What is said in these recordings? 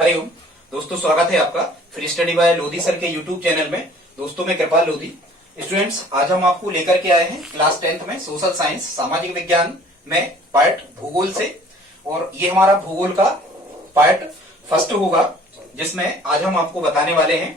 हरिओम दोस्तों, स्वागत है आपका free study bye Lodhi sir के यूट्यूब चैनल में। दोस्तों मैं कृपाल लोधी। स्टूडेंट्स, आज हम आपको लेकर के आए हैं क्लास 10th में सोशल साइंस सामाजिक विज्ञान में पार्ट भूगोल से, और ये हमारा भूगोल का पार्ट फर्स्ट होगा, जिसमें आज हम आपको बताने वाले हैं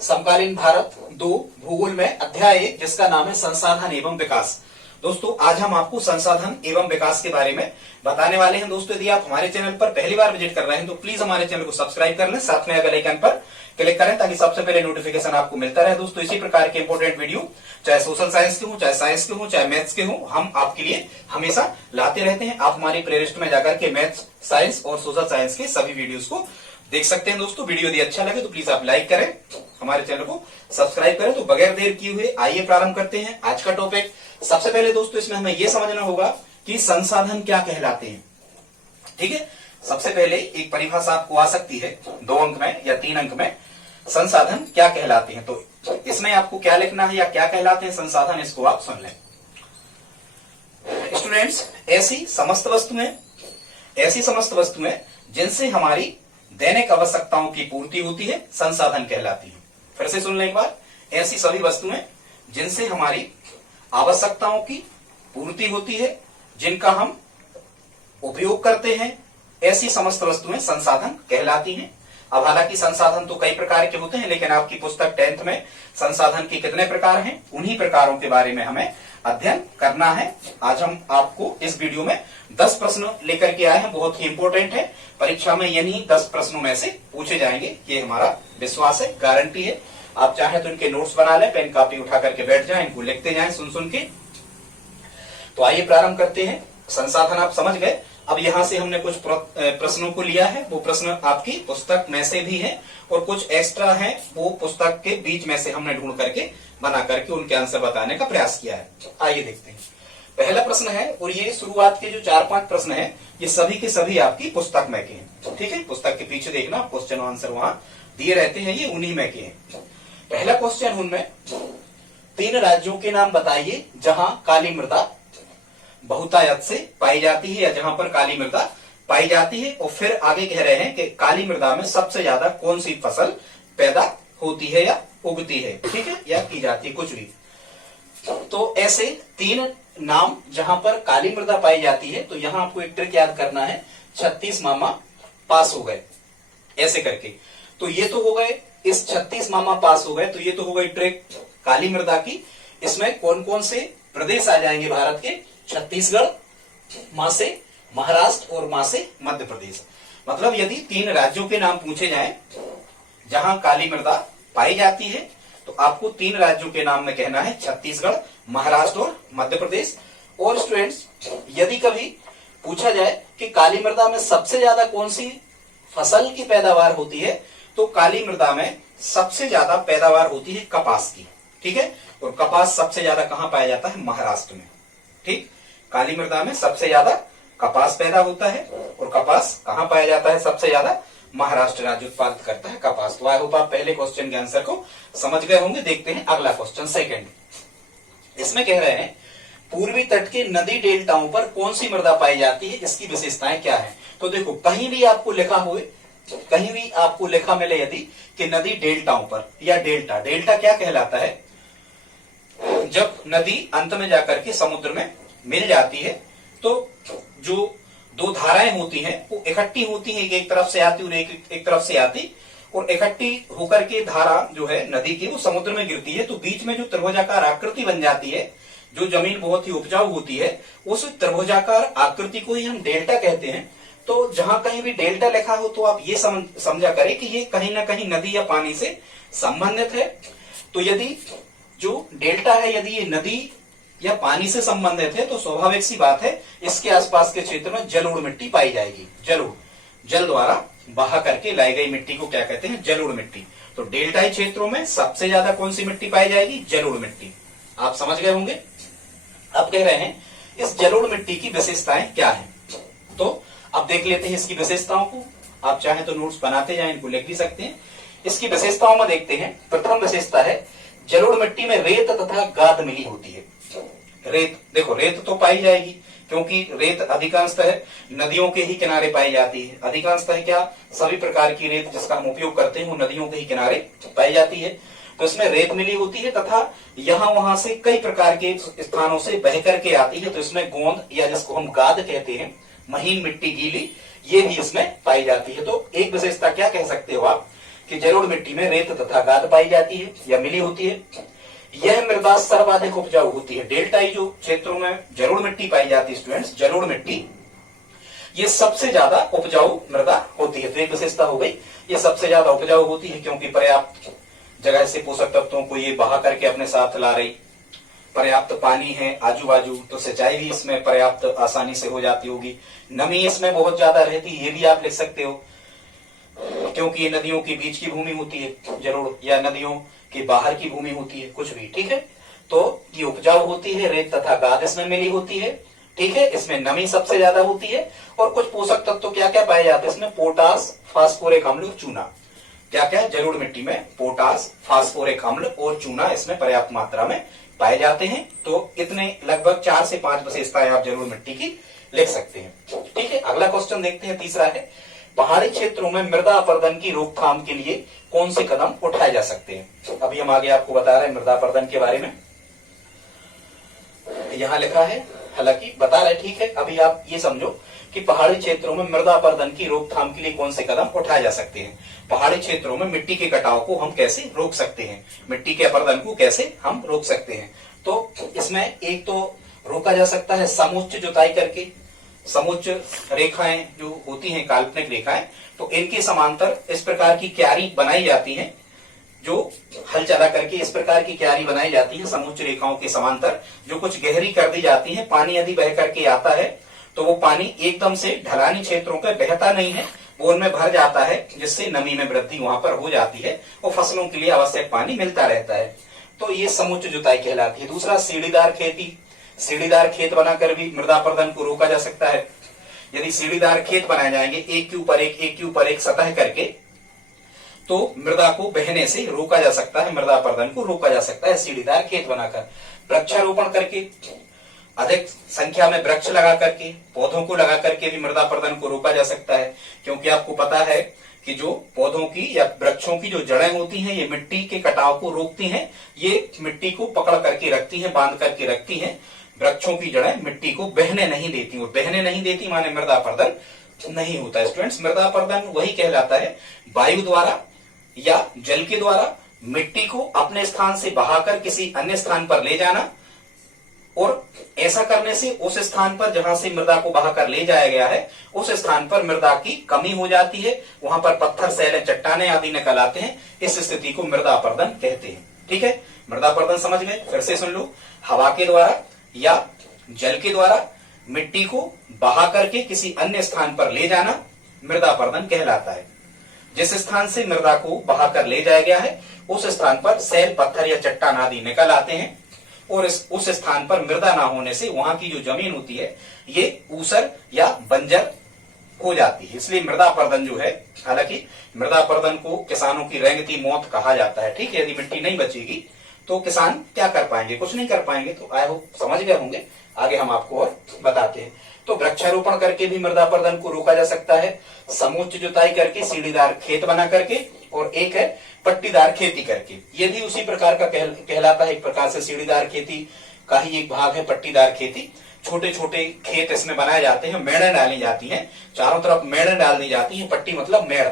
समकालीन भारत 2 भूगोल में अध्याय 1, जिसका नाम है संसाधन एवं विकास। दोस्तों आज हम आपको संसाधन एवं विकास के बारे में बताने वाले हैं। दोस्तों यदि आप हमारे चैनल पर पहली बार विजिट कर रहे हैं तो प्लीज हमारे चैनल को सब्सक्राइब कर लें, साथ में बेल आइकन पर क्लिक करें ताकि सबसे पहले नोटिफिकेशन आपको मिलता रहे। दोस्तों इसी प्रकार के इंपोर्टेंट वीडियो चाहे सोशल साइंस के हो, चाहे साइंस के हो, चाहे मैथ्स के हो, हम आपके लिए हमेशा लाते रहते हैं। आप हमारी प्लेलिस्ट में जाकर के मैथ्स, साइंस और सोशल साइंस के सभी वीडियोस को देख सकते हैं। दोस्तों वीडियो यदि अच्छा लगे तो प्लीज आप लाइक करें, हमारे चैनल को सब्सक्राइब करें। तो बगैर देर किए हुए आइए प्रारंभ करते हैं आज का टॉपिक। सबसे पहले दोस्तों इसमें हमें यह समझना होगा कि संसाधन क्या कहलाते हैं। ठीक है, सबसे पहले एक परिभाषा आपको आ सकती है 2 अंक में या 3 अंक में, संसाधन क्या कहलाते हैं। तो इसमें आपको क्या लिखना है या क्या कहलाते हैं संसाधन, इसको आप सुन लें। स्टूडेंट्स, ऐसी समस्त वस्तुएं जिनसे हमारी दैनिक आवश्यकताओं की पूर्ति होती है संसाधन कहलाती है। फिर से सुन लें एक बार, ऐसी सभी वस्तुएं जिनसे हमारी आवश्यकताओं की पूर्ति होती है, जिनका हम उपयोग करते हैं, ऐसी समस्त वस्तुएं संसाधन कहलाती हैं। अब हालांकि संसाधन तो कई प्रकार के होते हैं, लेकिन आपकी पुस्तक 10th में संसाधन के कितने प्रकार हैं, उन्हीं प्रकारों के बारे में हमें अध्ययन करना है। आज हम आपको इस वीडियो में 10 प्रश्न लेकर के आए हैं, बहुत ही इंपॉर्टेंट है। परीक्षा में यही 10 प्रश्नों में से पूछे जाएंगे, ये हमारा विश्वास है, गारंटी है। आप चाहें तो इनके नोट्स बना लें, पेन कॉपी उठा करके बैठ जाएं, इनको लिखते जाएं सुन के। तो आइए प्रारंभ करते हैं। संसाधन आप समझ गए। अब यहां से हमने कुछ प्रश्नों को लिया है, वो प्रश्न आपकी पुस्तक में से भी है, और कुछ एक्स्ट्रा हैं, वो पुस्तक के बीच में से हमने ढूंढ करके बना करके उनके आंसर बताने का प्रयास किया है। आइए देखते हैं। पहला प्रश्न है, और ये शुरुआत के जो 4-5 प्रश्न हैं, ये सभी के सभी आपकी पुस्तक में के हैं। ठीक है, पुस्तक के पीछे देखना, क्वेश्चन आंसर वहां दिए रहते हैं, ये उन्हीं में के हैं। पहला क्वेश्चन उनमें, 3 राज्यों के नाम बताइए जहां काली मृदा बहुतायत से पाई जाती है, या जहां पर काली मृदा पाई जाती है। और फिर आगे कह रहे हैं कि काली मृदा में सबसे ज्यादा कौन सी फसल पैदा होती है या उगती है, ठीक है, या की जाती है, कुछ भी। तो ऐसे 3 नाम जहां पर काली मृदा पाई जाती है, तो यहां आपको एक ट्रिक याद करना है, 36 मामा पास हो गए ऐसे करके। तो ये तो हो गए, इस 36 मामा पास हो गए, तो ये तो हो गई ट्रिक काली मृदा की। इसमें कौन कौन से प्रदेश आ जाएंगे भारत के, छत्तीसगढ़, मां से महाराष्ट्र और मां से मध्य प्रदेश। मतलब यदि 3 राज्यों के नाम पूछे जाएं जहां काली मृदा पाई जाती है, तो आपको 3 राज्यों के नाम में कहना है छत्तीसगढ़, महाराष्ट्र और मध्य प्रदेश। और स्टूडेंट्स, यदि कभी पूछा जाए कि काली मृदा में सबसे ज्यादा कौन सी फसल की पैदावार होती है, तो काली मृदा में सबसे ज्यादा पैदावार होती है कपास की। ठीक है, और कपास सबसे ज्यादा कहां पाया जाता है, महाराष्ट्र में। ठीक, काली मृदा में सबसे ज्यादा कपास पैदा होता है, और कपास कहां पाया जाता है सबसे ज्यादा, महाराष्ट्र राज्य उत्पादित करता है कपास। तो आई होप आप पहले क्वेश्चन के आंसर को समझ गए होंगे। देखते हैं अगला क्वेश्चन, सेकंड। इसमें कह रहे हैं पूर्वी तट के नदी डेल्टाओं पर कौन सी मृदा पाई जाती है, इसकी विशेषताएं क्या है। तो देखो, कहीं भी आपको लिखा मिले यदि कि नदी डेल्टाओं पर या डेल्टा क्या कहलाता है, जब नदी अंत में जाकर के समुद्र में मिल जाती है, तो जो 2 धाराएं होती हैं वो इकट्ठी होती हैं, एक तरफ से आती और एक तरफ से आती, और इकट्ठी होकर के धारा जो है नदी की वो समुद्र में गिरती है। तो बीच में जो त्रिभुजाकार आकृति बन जाती है, जो जमीन बहुत ही उपजाऊ होती है, उस त्रिभुजाकार आकृति को ही हम डेल्टा कहते हैं। तो जहां कहीं भी डेल्टा लिखा हो तो आप ये समझा करें कि ये कहीं ना कहीं नदी या पानी से संबंधित है। तो यदि जो डेल्टा है, यदि ये नदी या पानी से संबंधित है, तो स्वाभाविक सी बात है इसके आसपास के क्षेत्र में जलोढ़ मिट्टी पाई जाएगी। जल द्वारा बहा करके लाई गई मिट्टी को क्या कहते हैं, जलोढ़ मिट्टी। तो डेल्टाई क्षेत्रों में सबसे ज्यादा कौन सी मिट्टी पाई जाएगी, जलोढ़ मिट्टी। आप समझ गए होंगे। अब कह रहे हैं इस जलोढ़ मिट्टी की विशेषताएं क्या है। तो अब देख लेते हैं इसकी विशेषताओं को। आप चाहें तो नोट्स बनाते जाएं, इनको लिख भी सकते हैं। इसकी विशेषताओं में देखते हैं। प्रथम विशेषता है जलोढ़ मिट्टी में रेत तथा गाद मिली होती है। रेत, देखो रेत तो पाई जाएगी, क्योंकि रेत अधिकांशतः नदियों के ही किनारे पाई जाती है। अधिकांशतः क्या, सभी प्रकार की रेत जिसका हम उपयोग करते हैं वो नदियों के ही किनारे पाई जाती है। तो इसमें रेत मिली होती है तथा यहाँ वहां से कई प्रकार के स्थानों से बह करके आती है। तो इसमें गोंद या जिसको हम गाद कहते हैं, महीन मिट्टी गीली, ये भी इसमें पाई जाती है। तो एक विशेषता क्या कह सकते हो आप कि जलोढ़ मिट्टी में रेत तथा गाद पाई जाती है या मिली होती है। यह मृदा सर्वाधिक उपजाऊ होती है। डेल्टाई जो क्षेत्रों में जलोढ़ मिट्टी पाई जाती है स्टूडेंट्स, जलोढ़ मिट्टी ये सबसे ज्यादा उपजाऊ मृदा होती है। तो एक विशेषता हो गई, ये सबसे ज्यादा उपजाऊ होती है क्योंकि पर्याप्त जगह से पोषक तत्वों को ये बहा करके अपने साथ ला रही, पर्याप्त पानी है आजू बाजू, तो सिंचाई भी इसमें पर्याप्त आसानी से हो जाती होगी। नमी इसमें बहुत ज्यादा रहती है, ये भी आप लिख सकते हो क्योंकि ये नदियों के बीच की भूमि होती है जलोढ़, या नदियों के बाहर की भूमि होती है, कुछ भी, ठीक है। तो ये उपजाऊ होती है, रेत तथा गाद इसमें मिली होती है, ठीक है। इसमें नमी सबसे ज्यादा होती है और कुछ पोषक तत्व क्या क्या पाए जाते हैं इसमें, पोटास, फास्फोरिक अम्ल और चूना। क्या क्या, जलोढ़ मिट्टी में पोटास, फास्फोरिक अम्ल और चूना इसमें पर्याप्त मात्रा में पाए जाते हैं। तो इतने लगभग 4 से 5 विशेषताएं आप जलोढ़ मिट्टी की लिख सकते हैं, ठीक है। अगला क्वेश्चन देखते हैं, तीसरा है, पहाड़ी क्षेत्रों में मृदा अपरदन की रोकथाम के लिए कौन से कदम उठाए जा सकते हैं। अभी हम आगे आपको बता रहे हैं मृदा अपरदन के बारे में, यहां लिखा है, हालांकि बता रहे, ठीक है। अभी आप ये समझो कि पहाड़ी क्षेत्रों में मृदा अपरदन की रोकथाम के लिए कौन से कदम उठाए जा सकते हैं। पहाड़ी क्षेत्रों में मिट्टी के कटाव को हम कैसे रोक सकते हैं, मिट्टी के अपरदन को कैसे हम रोक सकते हैं। तो इसमें एक तो रोका जा सकता है समुच्च जुताई करके। समुच्च रेखाएं जो होती हैं, काल्पनिक रेखाएं, तो इनके समांतर इस प्रकार की क्यारी बनाई जाती हैं, जो हल चला करके इस प्रकार की क्यारी बनाई जाती है समुच्च रेखाओं के समांतर, जो कुछ गहरी कर दी जाती है। पानी यदि बह करके आता है तो वो पानी एकदम से ढलानी क्षेत्रों पे बहता नहीं है, वो उनमें भर जाता है, जिससे नमी में वृद्धि वहां पर हो जाती है और फसलों के लिए आवश्यक पानी मिलता रहता है। तो ये समुच्च जुताई कहलाती है। दूसरा, सीढ़ीदार खेती। सीढ़ीदार खेत बनाकर भी मृदा अपरदन को रोका जा सकता है। यदि सीढ़ीदार खेत बनाए जाएंगे एक के ऊपर एक सतह करके, तो मृदा को बहने से रोका जा सकता है, मृदा अपरदन को रोका जा सकता है सीढ़ीदार खेत बनाकर। वृक्षारोपण करके, अधिक संख्या में वृक्ष लगा करके, पौधों को लगा करके भी मृदा अपरदन को रोका जा सकता है। क्योंकि आपको पता है कि जो पौधों की या वृक्षों की जो जड़ें होती हैं, ये मिट्टी के कटाव को रोकती हैं, ये मिट्टी को पकड़ करके रखती हैं, बांध करके रखती हैं। वृक्षों की जड़ें मिट्टी को बहने नहीं देती, और बहने नहीं देती माने मृदा अपरदन नहीं होता। स्टूडेंट्स, मृदा अपरदन वही कहलाता है वायु द्वारा या जल के द्वारा मिट्टी को अपने स्थान से बहाकर किसी अन्य स्थान पर ले जाना, और ऐसा करने से उस स्थान पर जहां से मृदा को बहाकर ले जाया गया है, उस स्थान पर मृदा की कमी हो जाती है, वहां पर पत्थर, सैलें, चट्टाने आदि निकल आते हैं। इस स्थिति को मृदा अपरदन कहते हैं, ठीक है। मृदा अपरदन समझ गए, फिर से सुन लो। हवा के द्वारा या जल के द्वारा मिट्टी को बहा करके किसी अन्य स्थान पर ले जाना मृदा अपरदन कहलाता है। जिस स्थान से मृदा को बहाकर ले जाया गया है, उस स्थान पर सैल, पत्थर या चट्टान आदि निकल आते हैं, और उस स्थान पर मृदा ना होने से वहां की जो जमीन होती है ये ऊसर या बंजर हो जाती है। इसलिए मृदा अपरदन जो है, हालांकि मृदा अपरदन को किसानों की रेंगती मौत कहा जाता है, ठीक है। यदि मिट्टी नहीं बचेगी तो किसान क्या कर पाएंगे, कुछ नहीं कर पाएंगे। तो आई होप समझ गए होंगे, आगे हम आपको और बताते हैं। तो वृक्षारोपण करके भी मृदा अपरदन को रोका जा सकता है, समुच्च जुताई करके, सीढ़ीदार खेत बना करके, और एक है पट्टीदार खेती करके। ये भी उसी प्रकार का कहलाता है, एक प्रकार से सीढ़ीदार खेती का ही एक भाग है पट्टीदार खेती। छोटे छोटे खेत इसमें बनाए जाते हैं, मेड़ें डाली जाती हैं, चारों तरफ मेड़ें डाल दी जाती हैं। पट्टी मतलब मेड़,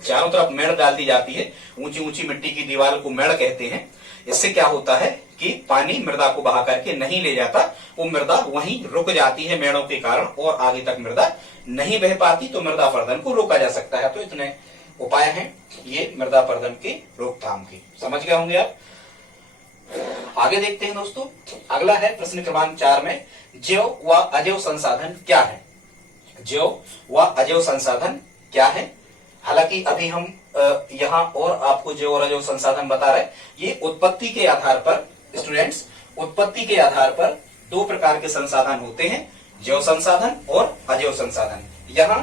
चारों तरफ मेड़ डाल दी जाती है, ऊंची ऊंची मिट्टी की दीवार को मेड़ कहते हैं। इससे क्या होता है कि पानी मृदा को बहा करके नहीं ले जाता, वो मृदा वहीं रुक जाती है मेड़ों के कारण, और आगे तक मृदा नहीं बह पाती। तो मृदा अपरदन को रोका जा सकता है। तो इतने उपाय हैं ये मृदा अपरदन के रोकथाम के, समझ गए होंगे आप। आगे देखते हैं दोस्तों, अगला है प्रश्न क्रमांक 4 में, जैव व अजैव संसाधन क्या है। जैव व अजैव संसाधन क्या है। हालांकि अभी हम यहाँ और आपको जैव और अजैव संसाधन बता रहे हैं। ये उत्पत्ति के आधार पर स्टूडेंट्स, उत्पत्ति के आधार पर 2 प्रकार के संसाधन होते हैं, जैव संसाधन और अजैव संसाधन। यहाँ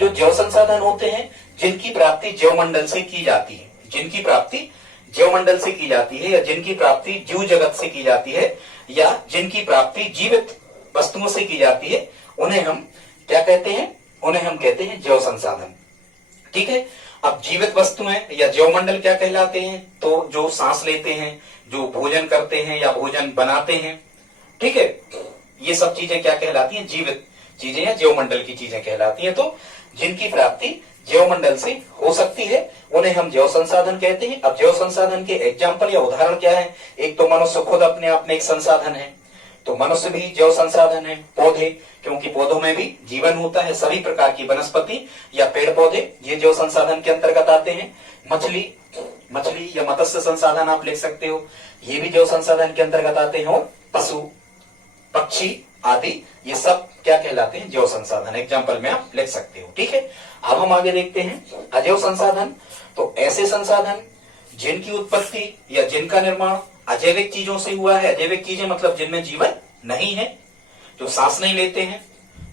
जो जैव संसाधन होते हैं, जिनकी प्राप्ति जैवमंडल से की जाती है, जिनकी प्राप्ति जैवमंडल से की जाती है, या जिनकी प्राप्ति जीव जगत से की जाती है, या जिनकी प्राप्ति जीवित वस्तुओं से की जाती है उन्हें हम क्या कहते हैं, उन्हें हम कहते हैं जैव संसाधन। ठीक है, अब जीवित वस्तुएं या जैव मंडल क्या कहलाते हैं, तो जो सांस लेते हैं, जो भोजन करते हैं या भोजन बनाते हैं, ठीक है, ये सब चीजें क्या कहलाती हैं, जीवित चीजें या जैव मंडल की चीजें कहलाती हैं। तो जिनकी प्राप्ति जैव मंडल से हो सकती है उन्हें हम जैव संसाधन कहते हैं। अब जैव संसाधन के एग्जाम्पल या उदाहरण क्या है, एक तो मनुष्य खुद अपने आप में एक संसाधन है, तो मनुष्य भी जैव संसाधन है। पौधे, क्योंकि पौधों में भी जीवन होता है, सभी प्रकार की वनस्पति या पेड़ पौधे ये जैव संसाधन के अंतर्गत आते हैं। मछली या मत्स्य संसाधन आप लिख सकते हो, ये भी जैव संसाधन के अंतर्गत आते हैं। और पशु पक्षी आदि ये सब क्या कहलाते हैं, जैव संसाधन। एग्जाम्पल में आप लिख सकते हो। ठीक है, अब हम आगे देखते हैं अजैव संसाधन। तो ऐसे संसाधन जिनकी उत्पत्ति या जिनका निर्माण अजैविक चीजों से हुआ है। अजैविक चीजें मतलब जिनमें जीवन नहीं है, जो सांस नहीं लेते हैं,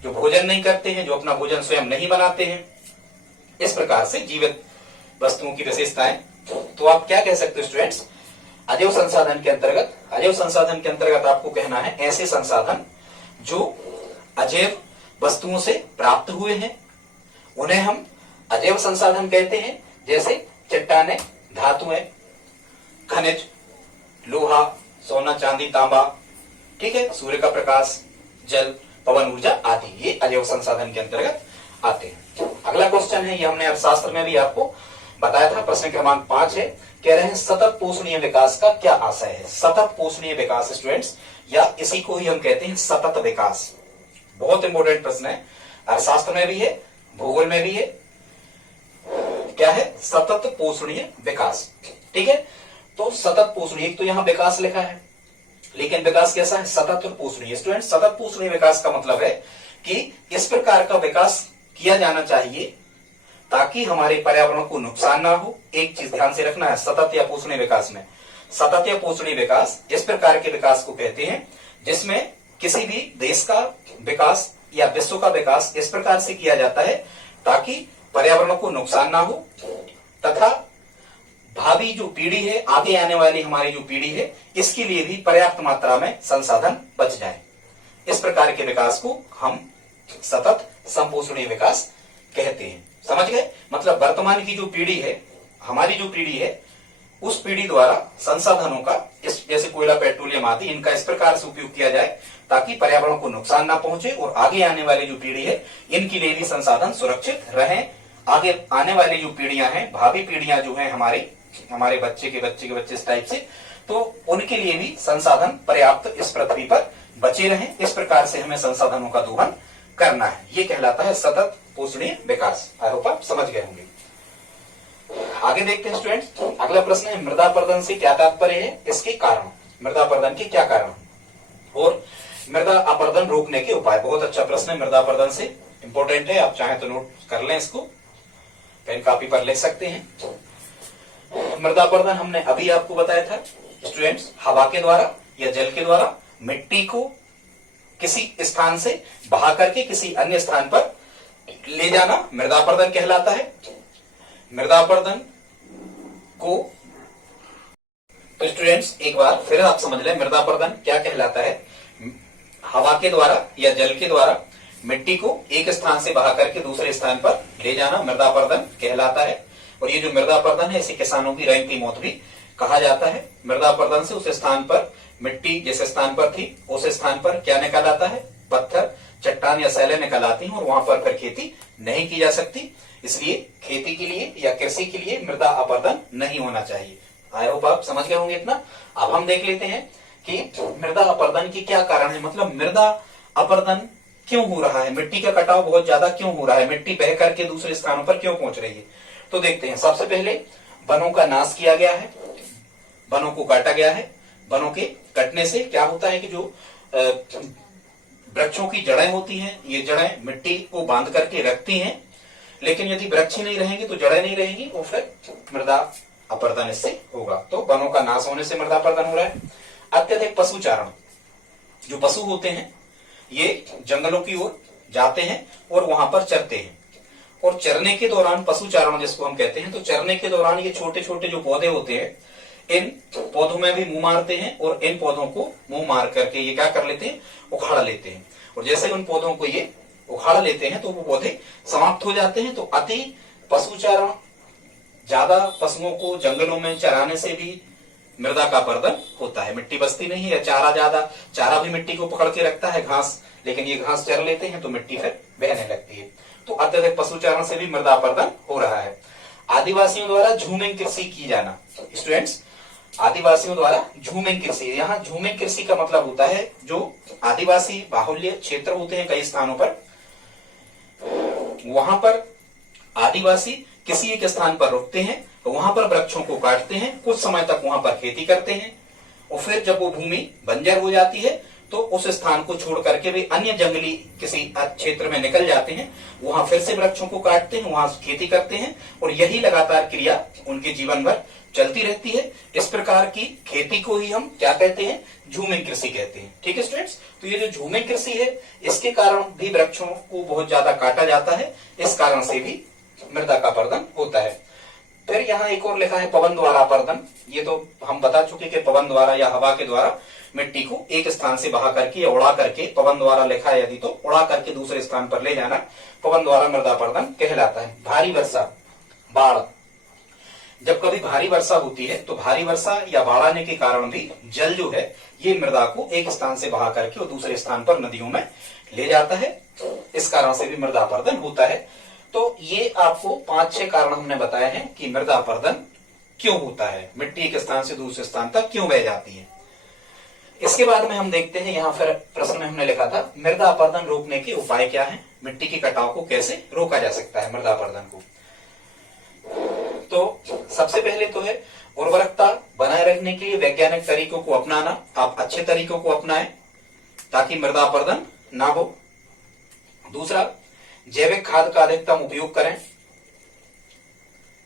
जो भोजन नहीं करते हैं, जो अपना भोजन स्वयं नहीं बनाते हैं, इस प्रकार से जीवित वस्तुओं की विशेषताएं। तो आप क्या कह सकते हो स्टूडेंट्स, अजैव संसाधन के अंतर्गत आपको कहना है ऐसे संसाधन जो अजैव वस्तुओं से प्राप्त हुए हैं उन्हें हम अजैव संसाधन कहते हैं। जैसे चट्टानें, धातुएं, खनिज, लोहा, सोना, चांदी, तांबा, ठीक है, सूर्य का प्रकाश, जल, पवन ऊर्जा आदि ये अजैव संसाधन के अंतर्गत आते हैं। अगला क्वेश्चन है, ये हमने अर्थशास्त्र में भी आपको बताया था, प्रश्न क्रमांक 5 है। कह रहे हैं सतत पोषणीय विकास का क्या आशय है। सतत पोषणीय विकास स्टूडेंट्स, या इसी को ही हम कहते हैं सतत विकास। बहुत इंपॉर्टेंट प्रश्न है, अर्थशास्त्र में भी है, भूगोल में भी है। क्या है, सतत पोषणीय विकास। ठीक है, तो सतत पोषणीय, एक तो यहां विकास लिखा है, लेकिन विकास कैसा है, सतत और पोषणीय। स्टूडेंट, सतत पोषणीय विकास का मतलब है कि इस प्रकार का विकास किया जाना चाहिए ताकि हमारे पर्यावरण को नुकसान ना हो। एक चीज ध्यान से रखना है सतत या पोषणीय विकास में, सतत या पोषणीय विकास इस प्रकार के विकास को कहते हैं जिसमें किसी भी देश का विकास या विश्व का विकास इस प्रकार से किया जाता है ताकि पर्यावरण को नुकसान ना हो तथा भावी जो पीढ़ी है, आगे आने वाली हमारी जो पीढ़ी है, इसके लिए भी पर्याप्त मात्रा में संसाधन बच जाए। इस प्रकार के विकास को हम सतत संपोषणीय विकास कहते हैं। समझ गए, मतलब वर्तमान की जो पीढ़ी है, हमारी जो पीढ़ी है, उस पीढ़ी द्वारा संसाधनों का, इस जैसे कोयला, पेट्रोलियम आदि, इनका इस प्रकार से उपयोग किया जाए ताकि पर्यावरण को नुकसान ना पहुंचे और आगे आने वाली जो पीढ़ी है इनके लिए भी संसाधन सुरक्षित रहें। आगे आने वाली जो पीढ़ियां हैं, भावी पीढ़ियां जो है हमारे बच्चे के बच्चे के बच्चे इस टाइप से, तो उनके लिए भी संसाधन पर्याप्त इस पृथ्वी पर बचे रहें। इस प्रकार से हमें संसाधनों का दोहन करना है, ये कहलाता है सतत पोषणीय विकास। आई होप आप समझ गए होंगे। आगे देखते हैं स्टूडेंट्स, अगला प्रश्न है मृदा अपरदन से क्या तात्पर्य है, इसके कारण, मृदा अपरदन के क्या कारण और मृदा अपरदन रोकने के उपाय। बहुत अच्छा प्रश्न है, मृदा अपरदन से इंपॉर्टेंट है, आप चाहें तो नोट कर लें, इसको पेन कॉपी पर लिख सकते हैं। मृदा अपरदन हमने अभी आपको बताया था स्टूडेंट्स, हवा के द्वारा या जल के द्वारा मिट्टी को किसी स्थान से बहा करके किसी अन्य स्थान पर ले जाना मृदा अपरदन कहलाता है। मृदा अपरदन को तो स्टूडेंट्स एक बार फिर आप समझ लें, मृदा अपरदन क्या कहलाता है, हवा के द्वारा या जल के द्वारा मिट्टी को एक स्थान से बहा करके दूसरे स्थान पर ले जाना मृदा अपरदन कहलाता है। और ये जो मृदा अपरदन है, इसे किसानों की रैंकी मौत भी कहा जाता है। मृदा अपरदन से उस स्थान पर मिट्टी जिस स्थान पर थी उस स्थान पर क्या निकल आता है, पत्थर, चट्टान या सैले निकल आती हैं और वहां पर फिर खेती नहीं की जा सकती। इसलिए खेती के लिए या कृषि के लिए मृदा अपरदन नहीं होना चाहिए। आई होप आप समझ गए होंगे इतना। अब हम देख लेते हैं कि मृदा अपरदन के क्या कारण है, मतलब मृदा अपरदन क्यों हो रहा है, मिट्टी का कटाव बहुत ज्यादा क्यों हो रहा है, मिट्टी बह करके दूसरे स्थानों पर क्यों पहुंच रही है। तो देखते हैं, सबसे पहले वनों का नाश किया गया है, वनों को काटा गया है। वनों के कटने से क्या होता है कि जो वृक्षों की जड़ें होती हैं, ये जड़ें मिट्टी को बांध करके रखती हैं, लेकिन यदि वृक्ष नहीं रहेंगे तो जड़ें नहीं रहेंगी और फिर मृदा अपरदन इससे होगा। तो वनों का नाश होने से मृदा अपरदन हो रहा है। अत्यधिक पशुचारण, जो पशु होते हैं ये जंगलों की ओर जाते हैं और वहां पर चरते हैं, और चरने के दौरान पशुचारण जिसको हम कहते हैं, तो चरने के दौरान ये छोटे छोटे जो पौधे होते हैं इन पौधों में भी मुंह मारते हैं और इन पौधों को मुंह मार करके ये क्या कर लेते हैं, उखाड़ लेते हैं। और जैसे उन पौधों को ये उखाड़ लेते हैं तो वो पौधे समाप्त हो जाते हैं। तो अति पशुचारण, ज्यादा पशुओं को जंगलों में चराने से भी मृदा का अपरदन होता है। मिट्टी बचती नहीं है, चारा ज्यादा, चारा भी मिट्टी को पकड़ के रखता है, घास, लेकिन ये घास चर लेते हैं तो मिट्टी फिर बहने लगती है। तो अत्यधिक पशुचारण से भी मृदा अपरदन हो रहा है। आदिवासियों द्वारा झूमिंग कृषि की जाना। स्टूडेंट्स, आदिवासियों द्वारा झूमिंग कृषि, यहाँ झूमिंग कृषि का मतलब होता है जो आदिवासी बाहुल्य क्षेत्र होते हैं कई स्थानों पर, वहां पर आदिवासी किसी एक स्थान पर रुकते हैं, तो वहां पर वृक्षों को काटते हैं, कुछ समय तक वहां पर खेती करते हैं और फिर जब वो भूमि बंजर हो जाती है तो उस स्थान को छोड़ करके वे अन्य जंगली किसी क्षेत्र में निकल जाते हैं, वहां फिर से वृक्षों को काटते हैं, वहां खेती करते हैं और यही लगातार क्रिया उनके जीवन भर चलती रहती है। इस प्रकार की खेती को ही हम क्या कहते हैं, झूमिंग कृषि कहते हैं। ठीक है स्टूडेंट्स, तो ये जो झूमिंग कृषि है इसके कारण भी वृक्षों को बहुत ज्यादा काटा जाता है, इस कारण से भी मृदा का अपरदन होता है। फिर यहाँ एक और लिखा है पवन द्वारा अपरदन। ये तो हम बता चुके कि पवन द्वारा या हवा के द्वारा मिट्टी को एक स्थान से बहा करके या उड़ा करके, पवन द्वारा लिखा है यदि तो उड़ा करके दूसरे स्थान पर ले जाना पवन द्वारा मृदा अपरदन कहलाता है। भारी वर्षा, बाढ़, जब कभी भारी वर्षा होती है तो भारी वर्षा या बाढ़ आने के कारण भी जल जो है ये मृदा को एक स्थान से बहा करके और दूसरे स्थान पर नदियों में ले जाता है, इस कारण से भी मृदा अपरदन होता है। तो ये आपको 5-6 कारण हमने बताए हैं कि मृदा अपरदन क्यों होता है, मिट्टी एक स्थान से दूसरे स्थान तक क्यों बह जाती है। इसके बाद में हम देखते हैं, यहाँ फिर प्रश्न में हमने लिखा था मृदा अपरदन रोकने के उपाय क्या हैं, मिट्टी के कटाव को कैसे रोका जा सकता है मृदा अपरदन को। तो सबसे पहले तो है उर्वरकता बनाए रखने के लिए वैज्ञानिक तरीकों को अपनाना। आप अच्छे तरीकों को अपनाएं ताकि मृदा अपरदन ना हो। दूसरा, जैविक खाद का अधिकतम उपयोग करें,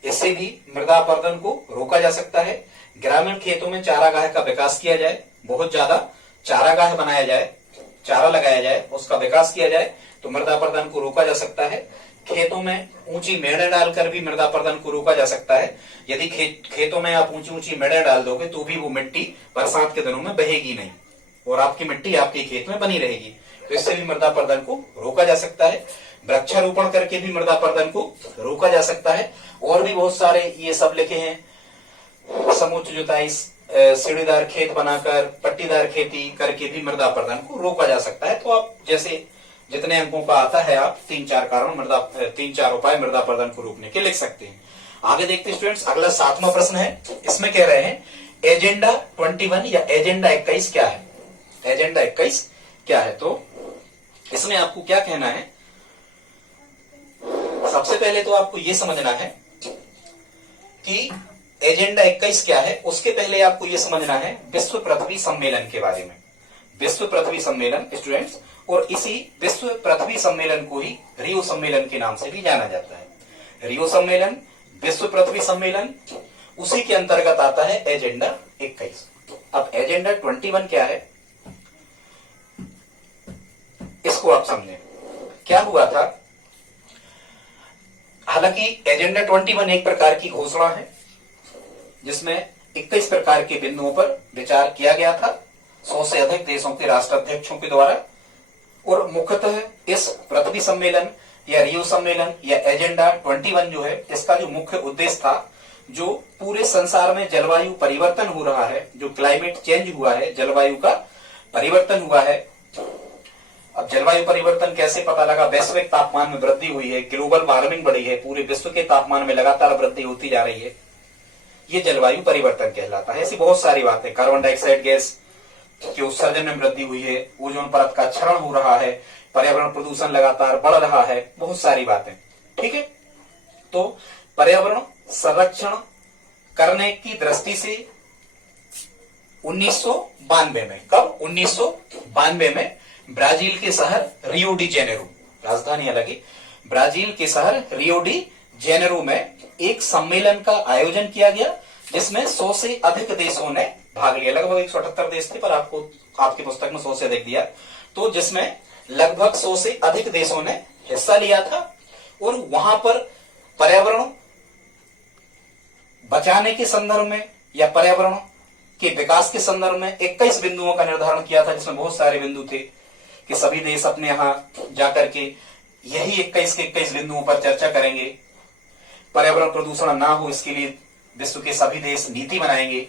इससे भी मृदा अपरदन को रोका जा सकता है। ग्रामीण खेतों में चारागाह का विकास किया जाए, बहुत ज्यादा चारागाह बनाया जाए, चारा लगाया जाए, उसका विकास किया जाए तो मृदा अपरदन को रोका जा सकता है। खेतों में ऊंची मेड़े डालकर भी मृदा अपरदन को रोका जा सकता है। यदि खेतों में आप ऊंची ऊंची मेड़े डाल दोगे तो भी वो मिट्टी बरसात के दिनों में बहेगी नहीं और आपकी मिट्टी आपके खेत में बनी रहेगी, तो इससे भी मृदा अपरदन को रोका जा सकता है। वृक्षारोपण करके भी मृदा अपरदन को रोका जा सकता है। और भी बहुत सारे ये सब लिखे हैं, समोच्च जुताई, सीढ़ीदार खेत बनाकर, पट्टीदार खेती करके भी मृदा अपरदन को रोका जा सकता है। तो आप जैसे जितने अंकों का आता है आप 3-4 उपाय मृदा अपरदन को रोकने के लिख सकते हैं। आगे देखते हैं स्टूडेंट्स, अगला 7वां प्रश्न है। इसमें कह रहे हैं एजेंडा 21 या एजेंडा 21 क्या है, एजेंडा 21 क्या है। तो इसमें आपको क्या कहना है, सबसे पहले तो आपको यह समझना है कि एजेंडा 21 क्या है। उसके पहले आपको यह समझना है विश्व पृथ्वी सम्मेलन के बारे में। विश्व पृथ्वी सम्मेलन स्टूडेंट्स, और इसी विश्व पृथ्वी सम्मेलन को ही रियो सम्मेलन के नाम से भी जाना जाता है। रियो सम्मेलन, विश्व पृथ्वी सम्मेलन, उसी के अंतर्गत आता है एजेंडा 21। अब एजेंडा 21 क्या है इसको आप समझें। क्या हुआ था, हालांकि एजेंडा 21 एक प्रकार की घोषणा है जिसमें 21 प्रकार के बिंदुओं पर विचार किया गया था 100 से अधिक देशों के राष्ट्राध्यक्षों के द्वारा। और मुख्यतः इस पृथ्वी सम्मेलन या रियो सम्मेलन या एजेंडा 21 जो है, इसका जो मुख्य उद्देश्य था, जो पूरे संसार में जलवायु परिवर्तन हो रहा है, जो क्लाइमेट चेंज हुआ है, जलवायु का परिवर्तन हुआ है। अब जलवायु परिवर्तन कैसे पता लगा, वैश्विक तापमान में वृद्धि हुई है, ग्लोबल वार्मिंग बढ़ी है, पूरे विश्व के तापमान में लगातार वृद्धि होती जा रही है, ये जलवायु परिवर्तन कहलाता है। ऐसी बहुत सारी बातें, कार्बन डाइऑक्साइड गैस के उत्सर्जन में वृद्धि हुई है, ओजोन परत का क्षरण हो रहा है, पर्यावरण प्रदूषण लगातार बढ़ रहा है, बहुत सारी बातें। ठीक है, तो पर्यावरण संरक्षण करने की दृष्टि से 1992 में, कब 1992 में ब्राजील के शहर रियो डी जेनेरो, राजधानी अलग है, ब्राजील के शहर रियो डी जेनेरो में एक सम्मेलन का आयोजन किया गया जिसमें 100 से अधिक देशों ने भाग लिया। लगभग 178 देश थे पर आपको आपकी पुस्तक में 100 से अधिक दिया, तो जिसमें लगभग 100 से अधिक देशों ने हिस्सा लिया था। और वहां पर पर्यावरण बचाने के संदर्भ में, या पर्यावरण के विकास के संदर्भ में 21 बिंदुओं का निर्धारण किया था, जिसमें बहुत सारे बिंदु थे कि सभी देश अपने यहां जाकर के यही 21 के 21 बिंदुओं पर चर्चा करेंगे। पर्यावरण प्रदूषण ना हो इसके लिए विश्व के सभी देश नीति बनाएंगे।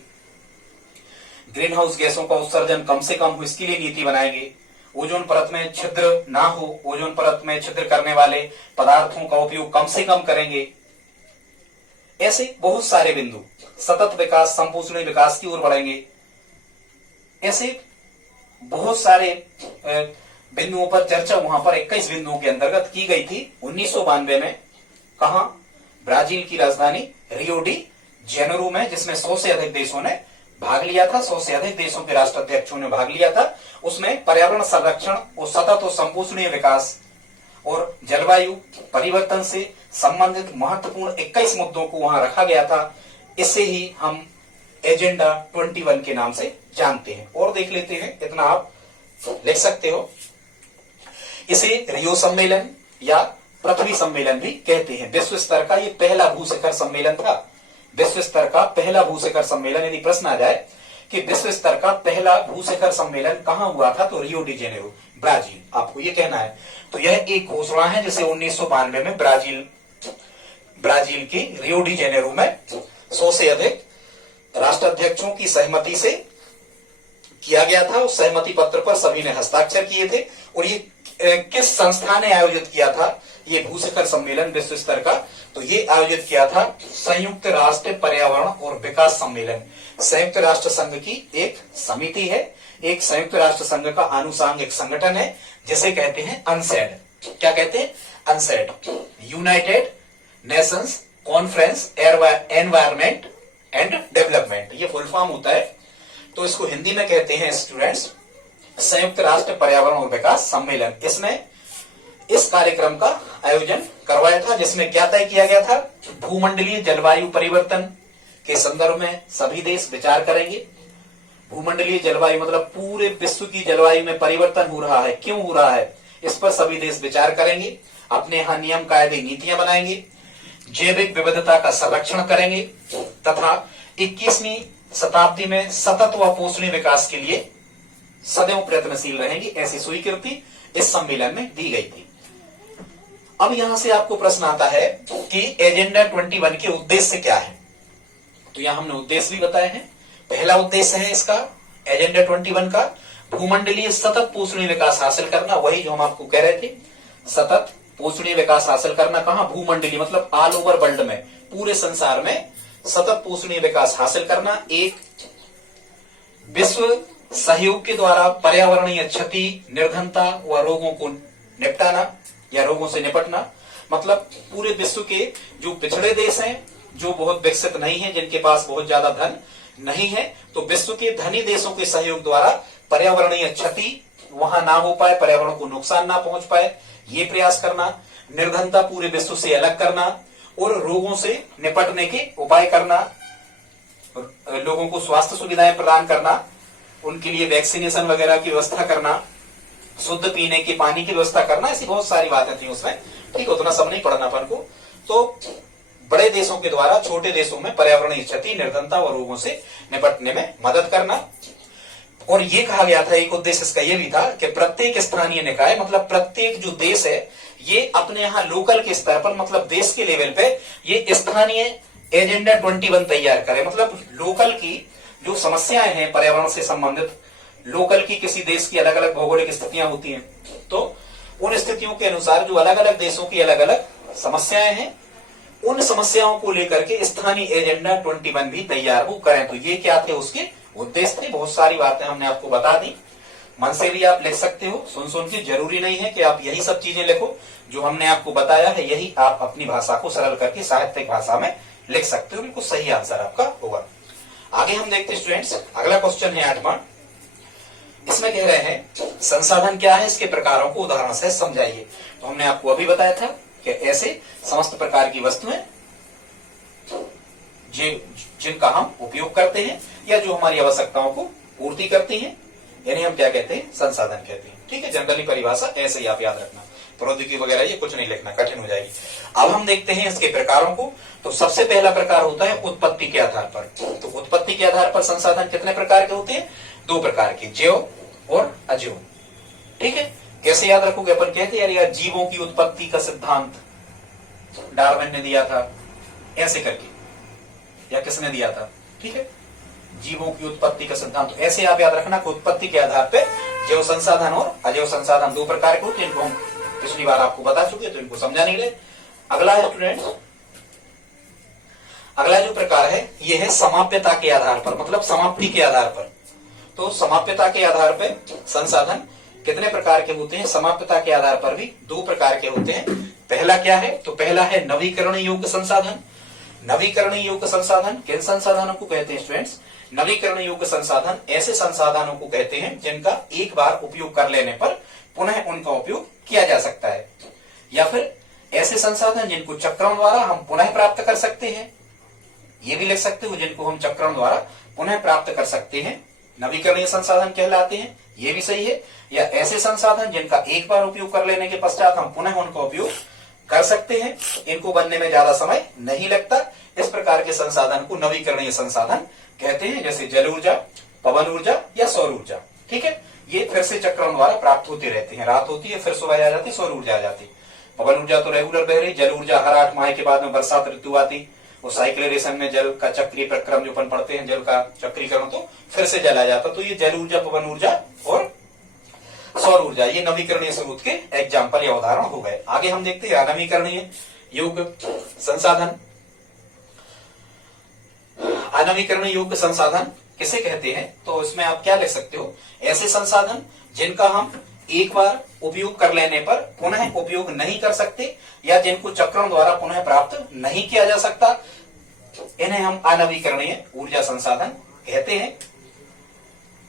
ग्रीन हाउस गैसों का उत्सर्जन कम से कम हो इसके लिए नीति बनाएंगे। ओजोन परत में छिद्र ना हो, ओजोन परत में छिद्र करने वाले पदार्थों का उपयोग कम से कम करेंगे। ऐसे बहुत सारे बिंदु, सतत विकास, संपोषणीय विकास की ओर बढ़ेंगे। ऐसे बहुत सारे बिंदुओं पर चर्चा वहां पर 21 बिंदुओं के अंतर्गत की गई थी 1992 में। कहा? ब्राजील की राजधानी रियो डी जेनेरो में, जिसमें 100 से अधिक देशों ने भाग लिया था, 100 से अधिक देशों के राष्ट्राध्यक्षों ने भाग लिया था। उसमें पर्यावरण संरक्षण और सतत और संपोषणीय विकास और जलवायु परिवर्तन से संबंधित महत्वपूर्ण 21 मुद्दों को वहां रखा गया था। इसे ही हम एजेंडा 21 के नाम से जानते हैं। और देख लेते हैं, इतना आप लिख सकते हो। इसे रियो सम्मेलन या पृथ्वी सम्मेलन भी कहते हैं। विश्व स्तर का ये पहला भू शिखर सम्मेलन था। विश्व स्तर का पहला भू शिखर सम्मेलन, यदि प्रश्न आ जाए कि विश्व स्तर का पहला भू शिखर सम्मेलन कहां हुआ था, तो रियो डी जेनेरो, ब्राजील, आपको ये कहना है। तो यह एक घोषणा है जिसे 1992 में ब्राजील के रियो डी जेनेरो में 100 से अधिक राष्ट्राध्यक्षों की सहमति से किया गया था। उस सहमति पत्र पर सभी ने हस्ताक्षर किए थे। और ये किस संस्था ने आयोजित किया था ये भू शिखर सम्मेलन विश्व स्तर का? तो ये आयोजित किया था संयुक्त राष्ट्र पर्यावरण और विकास सम्मेलन। संयुक्त राष्ट्र संघ की एक समिति है, एक संयुक्त राष्ट्र संघ का आनुषंगिक संगठन है, जिसे कहते हैं अनसेड। क्या कहते हैं? Unsaid, United Nations conference environment and development, ये फुल फॉर्म होता है। तो इसको हिंदी में कहते हैं स्टूडेंट्स संयुक्त राष्ट्र पर्यावरण और विकास सम्मेलन। इसने इस कार्यक्रम का आयोजन करवाया था, जिसमें क्या तय किया गया था? भूमंडलीय जलवायु परिवर्तन के संदर्भ में सभी देश विचार करेंगे। भूमंडलीय जलवायु मतलब पूरे विश्व की जलवायु में परिवर्तन हो रहा है, क्यों हो रहा है, इस पर सभी देश विचार करेंगे। अपने यहाँ नियम कायदे नीतियां बनाएंगे। जैविक विविधता का संरक्षण करेंगे तथा 21वीं शताब्दी में सतत व पोषणीय विकास के लिए सदैव प्रयत्नशील रहेंगी। ऐसी स्वीकृति इस सम्मेलन में दी गई थी। अब यहां से आपको प्रश्न आता है कि एजेंडा 21 के उद्देश्य क्या है? तो यहां हमने उद्देश्य भी बताए हैं। पहला उद्देश्य है इसका एजेंडा 21 का भूमंडलीय सतत पोषणीय विकास हासिल करना। वही जो हम आपको कह रहे थे, सतत पोषणीय विकास हासिल करना। कहां? भूमंडलीय मतलब ऑल ओवर वर्ल्ड में, पूरे संसार में सतत पोषणीय विकास हासिल करना। एक, विश्व सहयोग के द्वारा पर्यावरणीय क्षति, निर्धनता व रोगों को निपटाना या रोगों से निपटना। मतलब पूरे विश्व के जो पिछड़े देश हैं, जो बहुत विकसित नहीं हैं, जिनके पास बहुत ज्यादा धन नहीं है, तो विश्व के धनी देशों के सहयोग द्वारा पर्यावरणीय क्षति वहां ना हो पाए, पर्यावरण को नुकसान ना पहुंच पाए, ये प्रयास करना। निर्धनता पूरे विश्व से अलग करना और रोगों से निपटने के उपाय करना। लोगों को स्वास्थ्य सुविधाएं प्रदान करना, उनके लिए वैक्सीनेशन वगैरह की व्यवस्था करना, शुद्ध पीने के पानी की व्यवस्था करना। ऐसी बहुत सारी बातें थी उसमें। ठीक, उतना सब नहीं पढ़ना अपन को। तो बड़े देशों के द्वारा छोटे देशों में पर्यावरणीय क्षति, निर्धनता और रोगों से निपटने में मदद करना। और ये कहा गया था, एक उद्देश्य इसका ये भी था कि प्रत्येक स्थानीय निकाय मतलब प्रत्येक जो देश है, ये अपने यहाँ लोकल के स्तर पर मतलब देश के लेवल पे ये स्थानीय एजेंडा 21 तैयार करे। मतलब लोकल की जो समस्याएं हैं पर्यावरण से संबंधित, लोकल की किसी देश की अलग अलग भौगोलिक स्थितियां होती हैं, तो उन स्थितियों के अनुसार जो अलग अलग देशों की अलग अलग समस्याएं हैं, उन समस्याओं को लेकर के स्थानीय एजेंडा 21 भी तैयार हो करें। तो ये क्या थे उसके उद्देश्य थे। बहुत सारी बातें हमने आपको बता दी, मन से भी आप लिख सकते हो, सुन के। जरूरी नहीं है कि आप यही सब चीजें लिखो, जो हमने आपको बताया है यही आप अपनी भाषा को सरल करके साहित्यिक भाषा में लिख सकते हो। बिल्कुल सही आंसर आपका होगा। आगे हम देखते हैं स्टूडेंट्स, अगला क्वेश्चन है 8वां। इसमें कह रहे हैं संसाधन क्या है, इसके प्रकारों को उदाहरण से समझाइए। तो हमने आपको अभी बताया था कि ऐसे समस्त प्रकार की वस्तुएं जिनका हम उपयोग करते हैं या जो हमारी आवश्यकताओं को पूर्ति करती हैं, यानी हम क्या कहते हैं? संसाधन कहते हैं। ठीक है, जनरली परिभाषा ऐसे ही आप याद रखना। प्रौद्योगिकी वगैरह ये कुछ नहीं लिखना, कठिन हो जाएगी। अब हम देखते हैं इसके प्रकारों को। तो सबसे पहला प्रकार होता है उत्पत्ति के आधार पर। तो उत्पत्ति के आधार पर संसाधन कितने प्रकार के होते हैं? 2 प्रकार के, जैव और अजैव। ठीक है, कैसे याद रखोगे? अपन कहते हैं यार जीवों की उत्पत्ति का सिद्धांत डार्विन ने दिया था, ऐसे करके, या किसने दिया था? ठीक है, जीवों की उत्पत्ति का सिद्धांत। ऐसे आप याद रखना कि उत्पत्ति के आधार पर जैव संसाधन और अजैव संसाधन 2 प्रकार के होते हैं। इनको हम पिछली बार आपको बता चुके, तो इनको समझा नहीं रहे। अगला है स्टूडेंट्स, अगला जो प्रकार है ये है समाप्यता के आधार पर, मतलब समाप्ति के आधार पर। तो समाप्यता के आधार पर संसाधन कितने प्रकार के होते हैं? समाप्यता के आधार पर भी 2 प्रकार के होते हैं। पहला क्या है? तो पहला है नवीकरण योग्य संसाधन। नवीकरण योग्य संसाधन किन संसाधनों को कहते हैं स्टूडेंट्स? नवीकरण योग्य संसाधन ऐसे संसाधनों को कहते हैं जिनका एक बार उपयोग कर लेने पर पुनः उनका उपयोग किया जा सकता है, या फिर ऐसे संसाधन जिनको चक्रण द्वारा हम पुनः प्राप्त कर सकते हैं, ये भी लिख सकते हो, जिनको हम चक्रण द्वारा पुनः प्राप्त कर सकते हैं, नवीकरणीय संसाधन कहलाते हैं, ये भी सही है। या ऐसे संसाधन जिनका एक बार उपयोग कर लेने के पश्चात हम पुनः उनका उपयोग कर सकते हैं, इनको बनने में ज्यादा समय नहीं लगता, इस प्रकार के संसाधन को नवीकरणीय संसाधन कहते हैं, जैसे जल ऊर्जा, पवन ऊर्जा या सौर ऊर्जा। ठीक है, ये फिर से चक्रण द्वारा प्राप्त होते रहते हैं, रात होती है फिर सुबह आ जाती, सौर ऊर्जा आ जाती। पवन ऊर्जा तो रेगुलर बह रही, जल ऊर्जा हर 8 माह के बाद में बरसात ऋतु आती, वो साइक्लेशन में जल का चक्रीय प्रक्रम जो अपन पढ़ते हैं, जल का चक्रीकरण, तो फिर से जल आ जाता। तो ये जल ऊर्जा, पवन ऊर्जा और सौर ऊर्जा, ये नवीकरणीय स्रोत के एग्जाम्पल या उदाहरण हो गए। आगे हम देखते हैं अनवीकरणीय योग्य संसाधन। अनवीकरणीय योग्य संसाधन किसे कहते हैं? तो इसमें आप क्या लिख सकते हो? ऐसे संसाधन जिनका हम एक बार उपयोग कर लेने पर पुनः उपयोग नहीं कर सकते, या जिनको चक्रण द्वारा पुनः प्राप्त नहीं किया जा सकता, इन्हें हम अनवीकरणीय ऊर्जा संसाधन कहते हैं।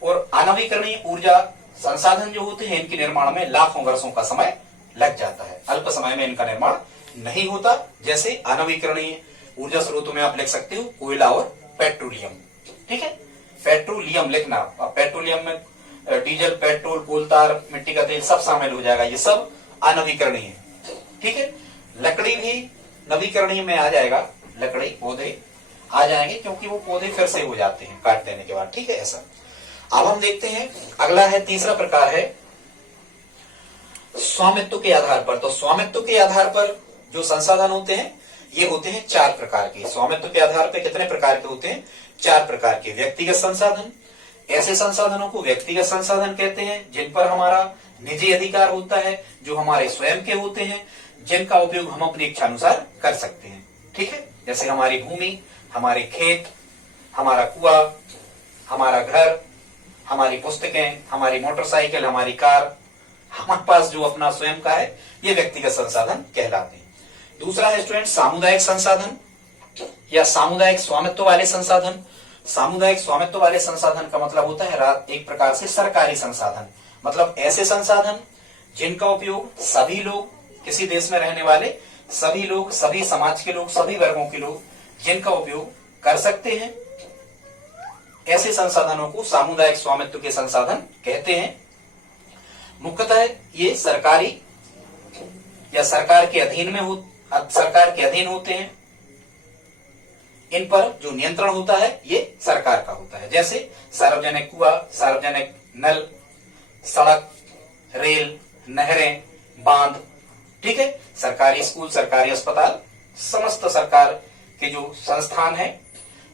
और अनवीकरणीय ऊर्जा संसाधन जो होते हैं, इनके निर्माण में लाखों वर्षों का समय लग जाता है, अल्प समय में इनका निर्माण नहीं होता। जैसे अनवीकरणीय ऊर्जा स्रोतों में आप लिख सकते हो कोयला और पेट्रोलियम। ठीक है, पेट्रोलियम लिखना, अब पेट्रोलियम में डीजल, पेट्रोल, कोलतार, मिट्टी का तेल सब शामिल हो जाएगा, ये सब अनवीकरणीय है। ठीक है, लकड़ी भी नवीकरणीय में आ जाएगा, लकड़ी पौधे आ जाएंगे, क्योंकि वो पौधे फिर से हो जाते हैं काट देने के बाद। ठीक है, ऐसा। अब हम देखते हैं अगला है, तीसरा प्रकार है स्वामित्व के आधार पर। तो स्वामित्व के आधार पर जो संसाधन होते हैं ये होते हैं 4 प्रकार के। स्वामित्व के आधार पर कितने प्रकार के होते हैं? 4 प्रकार के। व्यक्तिगत संसाधन, ऐसे संसाधनों को व्यक्तिगत संसाधन कहते हैं जिन पर हमारा निजी अधिकार होता है, जो हमारे स्वयं के होते हैं, जिनका उपयोग हम अपनी इच्छा अनुसार कर सकते हैं। ठीक है, जैसे हमारी भूमि, हमारे खेत, हमारा कुआं, हमारा घर, हमारी पुस्तकें, हमारी मोटरसाइकिल, हमारी कार, हमारे पास जो अपना स्वयं का है, ये व्यक्तिगत संसाधन कहलाते हैं। दूसरा है स्टूडेंट सामुदायिक संसाधन या सामुदायिक स्वामित्व वाले संसाधन। सामुदायिक स्वामित्व वाले संसाधन का मतलब होता है एक प्रकार से सरकारी संसाधन, मतलब ऐसे संसाधन जिनका उपयोग सभी लोग, किसी देश में रहने वाले सभी लोग, सभी समाज के लोग, सभी वर्गों के लोग जिनका उपयोग कर सकते हैं, ऐसे संसाधनों को सामुदायिक स्वामित्व के संसाधन कहते हैं। मुख्यतः ये सरकारी या सरकार के अधीन होते हैं। इन पर जो नियंत्रण होता है ये सरकार का होता है, जैसे सार्वजनिक कुआं, सार्वजनिक नल, सड़क, रेल, नहरें, बांध। ठीक है, सरकारी स्कूल, सरकारी अस्पताल, समस्त सरकार के जो संस्थान है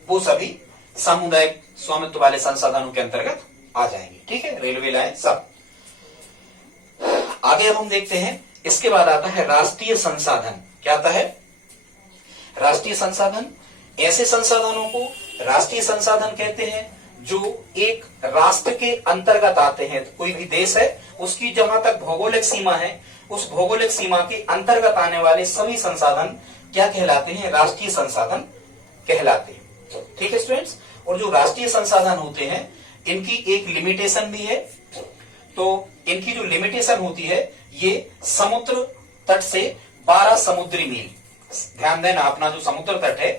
वो सभी सामुदायिक स्वामित्व वाले संसाधनों के अंतर्गत आ जाएंगे। ठीक है, रेलवे लाइन सब। आगे अब हम देखते हैं, इसके बाद आता है राष्ट्रीय संसाधन। क्या आता है? राष्ट्रीय संसाधन। ऐसे संसाधनों को राष्ट्रीय संसाधन कहते हैं जो एक राष्ट्र के अंतर्गत आते हैं। कोई भी देश है, उसकी जहां तक भौगोलिक सीमा है, उस भौगोलिक सीमा के अंतर्गत आने वाले सभी संसाधन क्या कहलाते हैं? राष्ट्रीय संसाधन कहलाते हैं। ठीक है स्टूडेंट्स, और जो राष्ट्रीय संसाधन होते हैं इनकी एक लिमिटेशन भी है। तो इनकी जो लिमिटेशन होती है, ये समुद्र तट से 12 समुद्री मील, ध्यान देना, अपना जो समुद्र तट है,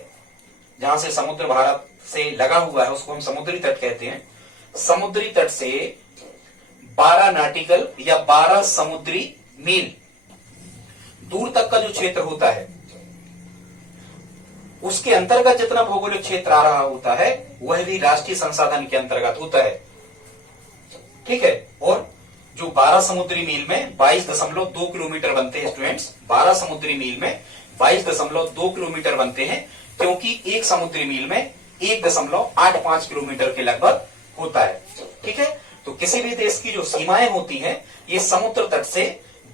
जहां से समुद्र भारत से लगा हुआ है, उसको हम समुद्री तट कहते हैं। समुद्री तट से 12 नाटिकल या 12 समुद्री मील दूर तक का जो क्षेत्र होता है उसके अंतर्गत जितना भौगोलिक क्षेत्र आ रहा होता है वह भी राष्ट्रीय संसाधन के अंतर्गत होता है। ठीक है। और जो 12 समुद्री मील में 22.2 किलोमीटर बनते हैं स्टूडेंट्स, 12 समुद्री मील में 22.2 किलोमीटर बनते हैं, क्योंकि एक समुद्री मील में 1.85 किलोमीटर के लगभग होता है। ठीक है। तो किसी भी देश की जो सीमाएं होती हैं ये समुद्र तट से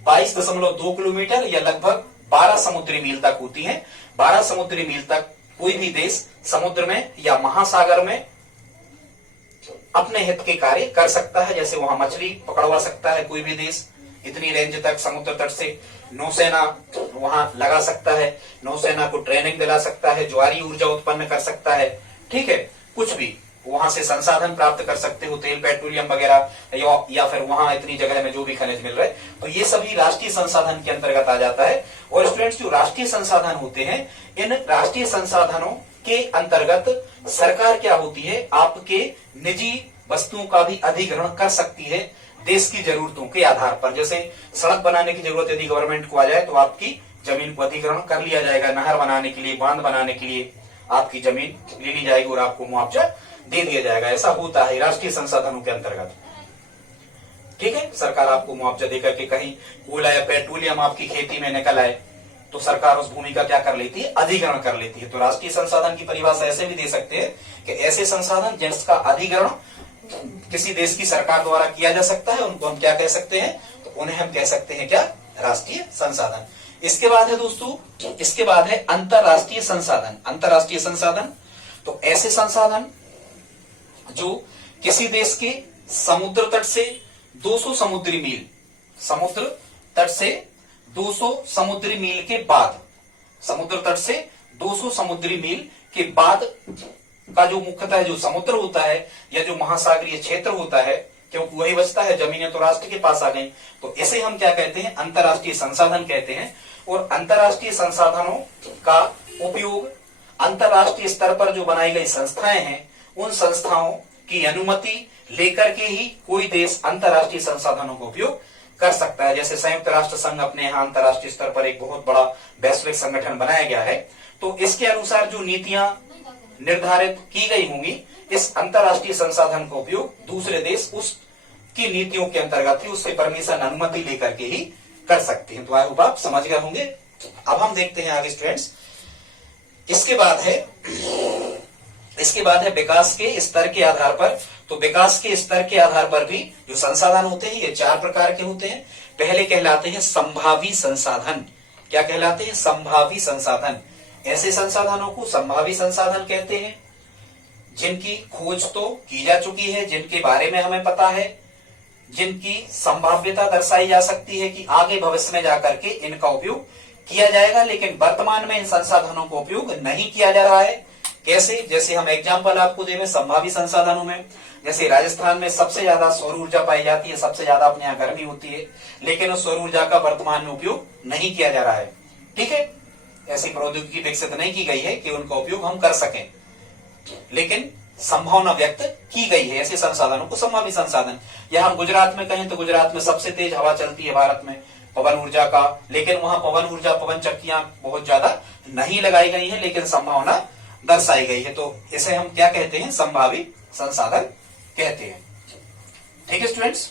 22.2 किलोमीटर या लगभग 12 समुद्री मील तक होती हैं। 12 समुद्री मील तक कोई भी देश समुद्र में या महासागर में अपने हित के कार्य कर सकता है। जैसे वहां मछली पकड़वा सकता है कोई भी देश, इतनी रेंज तक समुद्र तट से नौसेना वहां लगा सकता है, नौसेना को ट्रेनिंग दिला सकता है, ज्वारी ऊर्जा उत्पन्न कर सकता है। ठीक है। कुछ भी वहां से संसाधन प्राप्त कर सकते हो, तेल पेट्रोलियम वगैरह, या फिर वहां इतनी जगह में जो भी खनिज मिल रहे, तो ये सभी राष्ट्रीय संसाधन के अंतर्गत आ जाता है। और स्टूडेंट्स जो राष्ट्रीय संसाधन होते हैं, इन राष्ट्रीय संसाधनों के अंतर्गत सरकार क्या होती है, आपके निजी वस्तुओं का भी अधिग्रहण कर सकती है देश की जरूरतों के आधार पर। जैसे सड़क बनाने की जरूरत यदि गवर्नमेंट को आ जाए तो आपकी जमीन को अधिग्रहण कर लिया जाएगा, नहर बनाने के लिए, बांध बनाने के लिए आपकी जमीन ले ली जाएगी और आपको मुआवजा दे दिया जाएगा। ऐसा होता है राष्ट्रीय संसाधनों के अंतर्गत। ठीक है। सरकार आपको मुआवजा देकर के कहीं कोयला या पेट्रोलियम आपकी खेती में निकल आए तो सरकार उस भूमि का क्या कर लेती है, अधिग्रहण कर लेती है। तो राष्ट्रीय संसाधन की परिभाषा ऐसे भी दे सकते हैं कि ऐसे संसाधन जिसका अधिग्रहण किसी देश की सरकार द्वारा किया जा सकता है, उनको हम क्या कह सकते हैं, तो उन्हें हम कह सकते हैं क्या, राष्ट्रीय संसाधन। इसके बाद है दोस्तों, इसके बाद है अंतरराष्ट्रीय संसाधन। अंतरराष्ट्रीय संसाधन तो ऐसे संसाधन जो किसी देश के समुद्र तट से 200 समुद्री मील, समुद्र तट से 200 समुद्री मील के बाद, समुद्र तट से 200 समुद्री मील के बाद का जो मुख्यतः जो समुद्र होता है या जो महासागरीय क्षेत्र होता है, क्योंकि वही बचता है, जमीनें तो राष्ट्र के पास आ गई, तो इसे हम क्या कहते हैं, अंतरराष्ट्रीय संसाधन कहते हैं। और अंतरराष्ट्रीय संसाधनों का उपयोग अंतरराष्ट्रीय स्तर पर जो बनाई गई संस्थाएं हैं, उन संस्थाओं की अनुमति लेकर के ही कोई देश अंतरराष्ट्रीय संसाधनों का उपयोग कर सकता है। जैसे संयुक्त राष्ट्र संघ अपने यहाँ अंतरराष्ट्रीय स्तर पर एक बहुत बड़ा वैश्विक संगठन बनाया गया है, तो इसके अनुसार जो नीतियां निर्धारित की गई होंगी, इस अंतरराष्ट्रीय संसाधन का उपयोग दूसरे देश उसकी नीतियों के अंतर्गत ही उससे परमिशन, अनुमति लेकर के ही कर सकते हैं। तो आई होप आप समझ गए होंगे। अब हम देखते हैं आगे स्टूडेंट्स, इसके बाद है विकास के स्तर के आधार पर। तो विकास के स्तर के आधार पर भी जो संसाधन होते हैं ये 4 प्रकार के होते हैं। पहले कहलाते हैं संभावी संसाधन। क्या कहलाते हैं, संभावी संसाधन। ऐसे संसाधनों को संभावी संसाधन कहते हैं जिनकी खोज तो की जा चुकी है, जिनके बारे में हमें पता है, जिनकी संभाव्यता दर्शाई जा सकती है कि आगे भविष्य में जाकर के इनका उपयोग किया जाएगा, लेकिन वर्तमान में इन संसाधनों का उपयोग नहीं किया जा रहा है। कैसे, जैसे हम एग्जाम्पल आपको दें संभावी संसाधनों में, जैसे राजस्थान में सबसे ज्यादा सौर ऊर्जा पाई जाती है, सबसे ज्यादा अपने यहाँ गर्मी होती है, लेकिन उस सौर ऊर्जा का वर्तमान में उपयोग नहीं किया जा रहा है। ठीक है। ऐसी प्रौद्योगिकी विकसित नहीं की गई है कि उनका उपयोग हम कर सकें, लेकिन संभावना व्यक्त की गई है। ऐसे संसाधनों को संभावी संसाधन। या हम गुजरात में कहें तो गुजरात में सबसे तेज हवा चलती है भारत में पवन ऊर्जा का, लेकिन वहां पवन ऊर्जा, पवन चक्कियां बहुत ज्यादा नहीं लगाई गई है, लेकिन संभावना दर्शाई गई है। तो इसे हम क्या कहते हैं, संभावी संसाधन कहते हैं। ठीक है स्टूडेंट्स।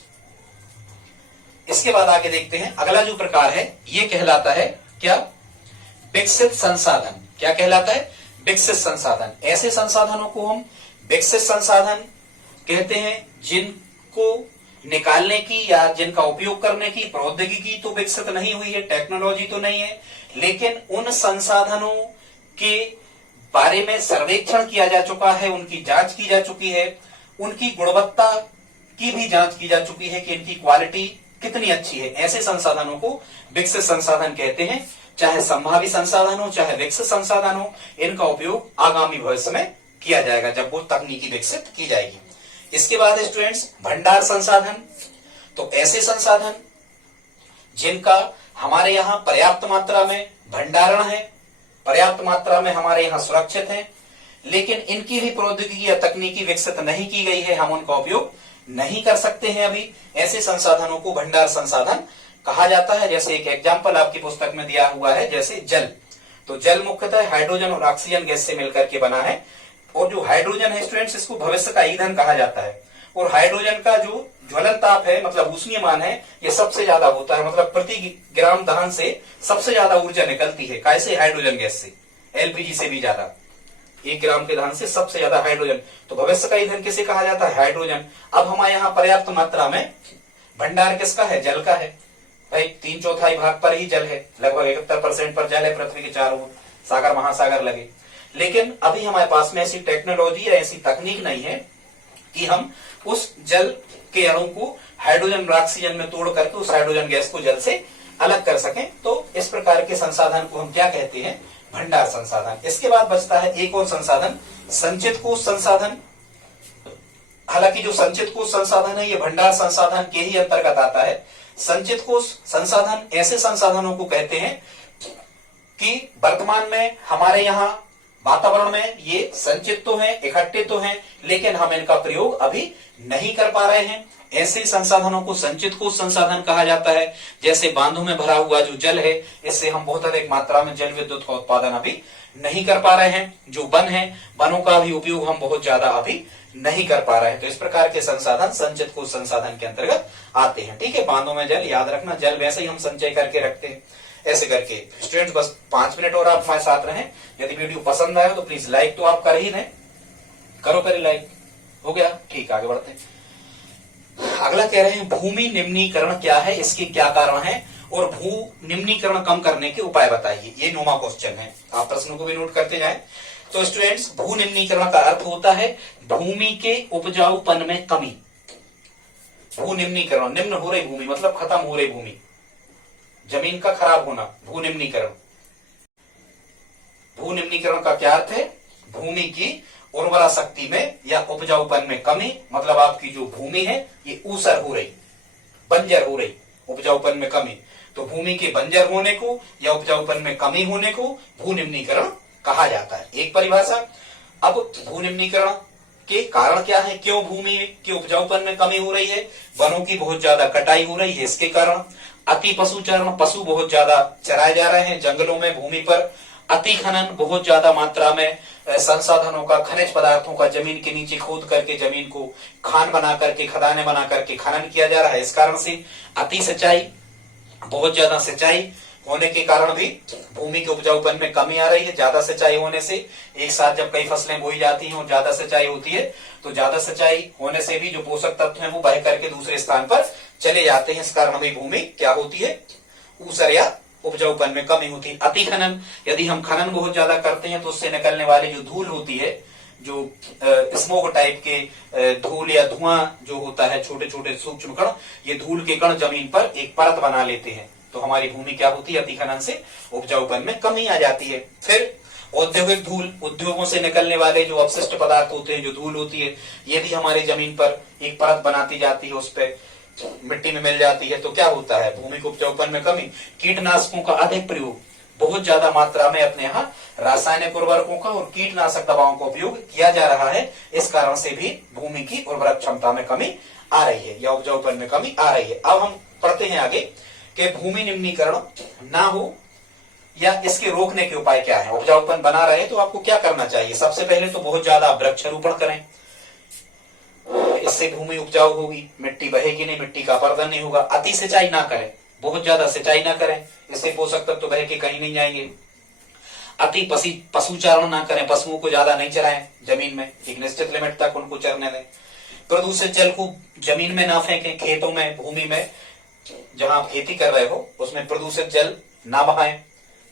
इसके बाद आगे देखते हैं, अगला जो प्रकार है ये कहलाता है क्या, विकसित संसाधन। क्या कहलाता है, विकसित संसाधन। ऐसे संसाधनों को हम विकसित संसाधन कहते हैं जिनको निकालने की या जिनका उपयोग करने की प्रौद्योगिकी तो विकसित नहीं हुई है, टेक्नोलॉजी तो नहीं है, लेकिन उन संसाधनों के बारे में सर्वेक्षण किया जा चुका है, उनकी जांच की जा चुकी है, उनकी गुणवत्ता की भी जांच की जा चुकी है कि इनकी क्वालिटी कितनी अच्छी है। ऐसे संसाधनों को विकसित संसाधन कहते हैं। चाहे संभावी संसाधन हो, चाहे विकसित संसाधन हो, इनका उपयोग आगामी भविष्य में किया जाएगा जब वो तकनीकी विकसित की जाएगी। इसके बाद स्टूडेंट्स, भंडार संसाधन। तो ऐसे संसाधन जिनका हमारे यहाँ पर्याप्त मात्रा में भंडारण है, पर्याप्त मात्रा में हमारे यहाँ सुरक्षित है, लेकिन इनकी भी प्रौद्योगिकी या तकनीकी विकसित नहीं की गई है, हम उनका उपयोग नहीं कर सकते हैं अभी। ऐसे संसाधनों को भंडार संसाधन कहा जाता है। जैसे एक एग्जाम्पल आपकी पुस्तक में दिया हुआ है, जैसे जल। तो जल मुख्यतः हाइड्रोजन और ऑक्सीजन गैस से मिलकर के बना है, और जो हाइड्रोजन है स्टूडेंट्स, इसको भविष्य का ईंधन कहा जाता है। और हाइड्रोजन का जो ज्वलन ताप है, मतलब ऊष्मीयमान है, ये सबसे ज्यादा होता है, मतलब प्रति ग्राम दहन से सबसे ज्यादा ऊर्जा निकलती है। कैसे? हाइड्रोजन गैस से, एलपीजी से भी ज्यादा। 1 ग्राम के दहन से सबसे ज्यादा हाइड्रोजन। तो भविष्य का ईंधन किसे कहा जाता है? हाइड्रोजन। अब हमारे यहाँ पर्याप्त मात्रा में भंडार किसका है? जल का है। भाई 3/4 भाग पर ही जल है, लगभग 71% पर जल है पृथ्वी के चारों ओर, सागर महासागर लगे। लेकिन अभी हमारे पास में ऐसी टेक्नोलॉजी या ऐसी तकनीक नहीं है कि हम उस जल के अणु को हाइड्रोजन और ऑक्सीजन में तोड़ करके उस हाइड्रोजन गैस को जल से अलग कर सकें। तो इस प्रकार के संसाधन को हम क्या कहते हैं? भंडार संसाधन। इसके बाद बचता है एक और संसाधन, संचित कोष संसाधन। हालांकि जो संचित कोष संसाधन है ये भंडार संसाधन के ही अंतर्गत आता है। संचित कोष संसाधन ऐसे संसाधनों को कहते हैं कि वर्तमान में हमारे यहाँ वातावरण में ये संचित तो हैं, इकट्ठे तो हैं, लेकिन हम इनका प्रयोग अभी नहीं कर पा रहे हैं। ऐसे संसाधनों को संचित कोष संसाधन कहा जाता है। जैसे बांधों में भरा हुआ जो जल है, इससे हम बहुत अधिक मात्रा में जल विद्युत का उत्पादन अभी नहीं कर पा रहे हैं। जो वन है, वनों का भी उपयोग हम बहुत ज्यादा अभी नहीं कर पा रहे हैं। तो इस प्रकार के संसाधन संचित कोष संसाधन के अंतर्गत आते हैं। ठीक है, बांधों में जल, याद रखना, जल वैसे ही हम संचय करके रखते हैं। ऐसे करके स्टूडेंट्स बस 5 मिनट और आप हमारे साथ रहें। यदि वीडियो पसंद आए तो प्लीज लाइक तो आप कर ही दें, करो करे लाइक। हो गया? ठीक, आगे बढ़ते हैं। अगला कह रहे हैं भूमि निम्नीकरण क्या है, इसके क्या कारण है, और भू निम्नीकरण कम करने के उपाय बताइए। ये 9वां क्वेश्चन है, आप प्रश्नों को भी नोट करते जाएं। तो स्टूडेंट्स, भू निम्नीकरण का अर्थ होता है भूमि के उपजाऊपन में कमी। भू निम्नीकरण, निम्न हो रही भूमि मतलब खत्म हो रही भूमि, जमीन का खराब होना, भू निम्नीकरण। भू निम्नीकरण का क्या अर्थ है? भूमि की उर्वरा शक्ति में या उपजाऊपन में कमी, मतलब आपकी जो भूमि है ये ऊसर हो रही, बंजर हो रही, उपजाऊपन में कमी। तो भूमि के बंजर होने को या उपजाऊपन में कमी होने को भू निम्नीकरण कहा जाता है, एक परिभाषा। अब भू निम्नीकरण के कारण क्या है? क्यों भूमि के उपजाऊपन में कमी हो रही है? वनों की बहुत ज्यादा कटाई हो रही है, इसके कारण। अति पशुचरण, पशु बहुत ज्यादा चराए जा रहे हैं जंगलों में, भूमि पर। अति खनन, बहुत ज्यादा मात्रा में संसाधनों का, खनिज पदार्थों का जमीन के नीचे खोद करके जमीन को खान बना करके, खदानें बना करके खनन किया जा रहा है, इस कारण से। अति सिंचाई, बहुत ज्यादा सिंचाई होने के कारण भी भूमि के उपजाऊपन में कमी आ रही है। ज्यादा सिंचाई होने से, एक साथ जब कई फसलें बोई जाती हैं और ज्यादा सिंचाई होती है, तो ज्यादा सिंचाई होने से भी जो पोषक तत्व हैं वो बह करके दूसरे स्थान पर चले जाते हैं। इस कारण भी भूमि क्या होती है? ऊसर या उपजाऊपन में कमी होती है। अति खनन, यदि हम खनन बहुत ज्यादा करते हैं तो उससे निकलने वाली जो धूल होती है, जो स्मोक टाइप के धूल या धुआं जो होता है, छोटे छोटे सूक्ष्म कण, ये धूल के कण जमीन पर एक परत बना लेते हैं। तो हमारी भूमि क्या होती है? अति खनन से उपजाऊपन में कमी आ जाती है। फिर औद्योगिक धूल, उद्योगों से निकलने वाले जो अपशिष्ट पदार्थ होते हैं, जो धूल होती है, ये भी हमारी जमीन पर एक परत बनाती जाती है, उस पर मिट्टी में मिल जाती है। तो क्या होता है? भूमि को उपजाऊपन में कमी। कीटनाशकों का अधिक प्रयोग, बहुत ज्यादा मात्रा में अपने यहाँ रासायनिक उर्वरकों का और कीटनाशक दवाओं का उपयोग किया जा रहा है, इस कारण से भी भूमि की उर्वरक क्षमता में कमी आ रही है या उपजाऊपन में कमी आ रही है। अब हम पढ़ते हैं आगे कि भूमि निम्नीकरण ना हो या इसके रोकने के उपाय क्या है। उपजाऊपन बना रहे तो आपको क्या करना चाहिए? सबसे पहले तो बहुत ज्यादा वृक्षारोपण करें, इससे भूमि उपजाऊ होगी, मिट्टी बहेगी नहीं, मिट्टी का अपरदन नहीं होगा। अति सिंचाई ना करें, बहुत ज्यादा सिंचाई ना करें, इससे पोषक तत्व तो बह के कहीं नहीं जाएंगे। अति पशुचारण ना करें, पशुओं को ज्यादा नहीं चराएं जमीन में, एक निश्चित लिमिट तक उनको चरने दें। प्रदूषित जल को जमीन में ना फेंकें, खेतों में, भूमि में जहां आप खेती कर रहे हो उसमें प्रदूषित जल ना बहाएं।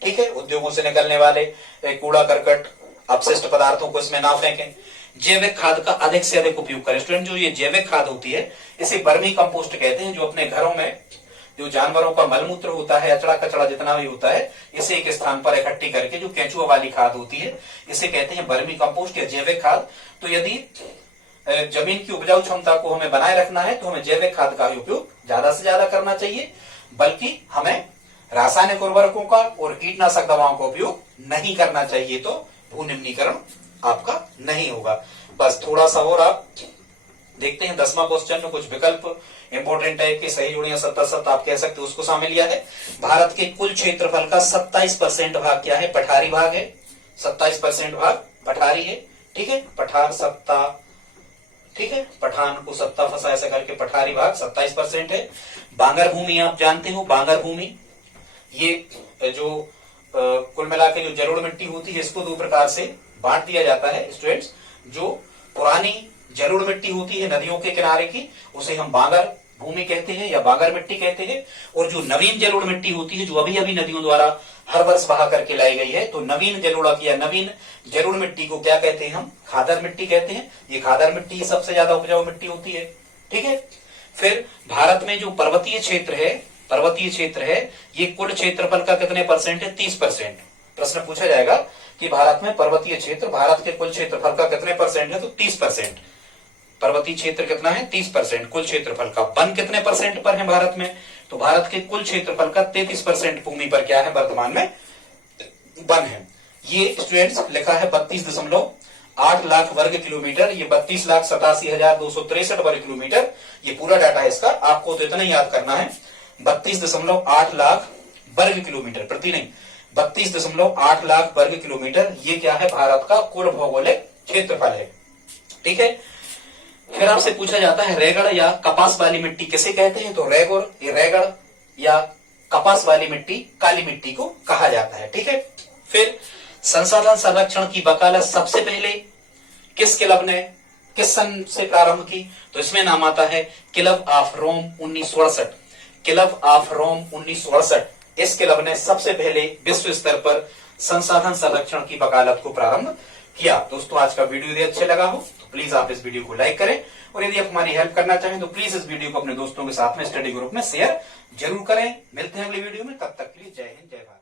ठीक है, उद्योगों से निकलने वाले कूड़ा करकट, अपशिष्ट पदार्थों को इसमें ना फेंकें। जैविक खाद का अधिक से अधिक उपयोग करें। स्टूडेंट, जो ये जैविक खाद होती है इसे वर्मी कंपोस्ट कहते हैं, जो अपने घरों में जो जानवरों का मलमूत्र होता है, अचड़ा कचड़ा जितना भी होता है, इसे एक स्थान पर इकट्ठी करके जो केंचुआ वाली खाद होती है, इसे कहते हैं वर्मी कंपोस्ट या जैविक खाद। तो यदि जमीन की उपजाऊ क्षमता को हमें बनाए रखना है तो हमें जैविक खाद का ही उपयोग ज्यादा से ज्यादा करना चाहिए, बल्कि हमें रासायनिक उर्वरकों का और कीटनाशक दवाओं का उपयोग नहीं करना चाहिए। तो भू निम्नीकरण आपका नहीं होगा। बस थोड़ा सा और आप देखते हैं 10वां क्वेश्चन में कुछ विकल्प इंपॉर्टेंट टाइप के सही जुड़े, 70 आप कह सकते हो, उसको शामिल लिया है। भारत के कुल क्षेत्रफल का 27% भाग क्या है? पठारी भाग है। 27% भाग पठारी है, ठीक है, पठार सत्ता, ठीक है, पठान को सत्ता फंसा ऐसा करके पठारी भाग 27% है। बांगर भूमि आप जानते हो, बांगर भूमि ये जो कुल मिला के जो जलोढ़ मिट्टी होती है इसको दो प्रकार से बांट दिया जाता है स्टूडेंट्स। जो पुरानी जलोढ़ मिट्टी होती है नदियों के किनारे की, उसे हम बांगर भूमि कहते हैं या बांगर मिट्टी कहते हैं। और जो नवीन जलोढ़ मिट्टी होती है जो अभी अभी नदियों द्वारा हर वर्ष बहा करके लाई गई है, तो नवीन जलोढ़ या नवीन जलोढ़ मिट्टी को क्या कहते हैं? हम खादर मिट्टी कहते हैं। ये खादर मिट्टी सबसे ज्यादा उपजाऊ मिट्टी होती है, ठीक है। फिर भारत में जो पर्वतीय क्षेत्र है ये कुल क्षेत्रफल का कितने परसेंट है? 30%। प्रश्न पूछा जाएगा कि भारत में पर्वतीय क्षेत्र भारत के कुल क्षेत्रफल का कितने परसेंट है? तो 30%। पर्वतीय क्षेत्र कितना है? 30% कुल क्षेत्रफल का। वन कितने परसेंट पर है भारत में? तो भारत के कुल क्षेत्रफल का 33% भूमि पर क्या है? वर्तमान में वन है। ये स्टूडेंट्स लिखा है 32.8 लाख वर्ग किलोमीटर, ये 32,87,263 वर्ग किलोमीटर, ये पूरा डाटा है इसका। आपको तो इतना ही याद करना है, 32.8 लाख वर्ग किलोमीटर, प्रति नहीं, 32.8 लाख वर्ग किलोमीटर, ये क्या है? भारत का कुल भौगोलिक क्षेत्रफल है, ठीक है। फिर आपसे पूछा जाता है रेगड़ या कपास वाली मिट्टी किसे कहते हैं? तो रेगड़ या कपास वाली मिट्टी काली मिट्टी को कहा जाता है, ठीक है। फिर संसाधन संरक्षण की वकालत सबसे पहले किस क्लब ने किस सन से प्रारंभ की? तो इसमें नाम आता है Club of Rome 1968। Club of Rome 1968, इस क्लब ने सबसे पहले विश्व स्तर पर संसाधन संरक्षण की वकालत को प्रारंभ किया। दोस्तों आज का वीडियो यदि अच्छा लगा हो तो प्लीज आप इस वीडियो को लाइक करें, और यदि आप हमारी हेल्प करना चाहें तो प्लीज इस वीडियो को अपने दोस्तों के साथ में स्टडी ग्रुप में शेयर जरूर करें। मिलते हैं अगले वीडियो में, तब तक के लिए जय हिंद जय भारत।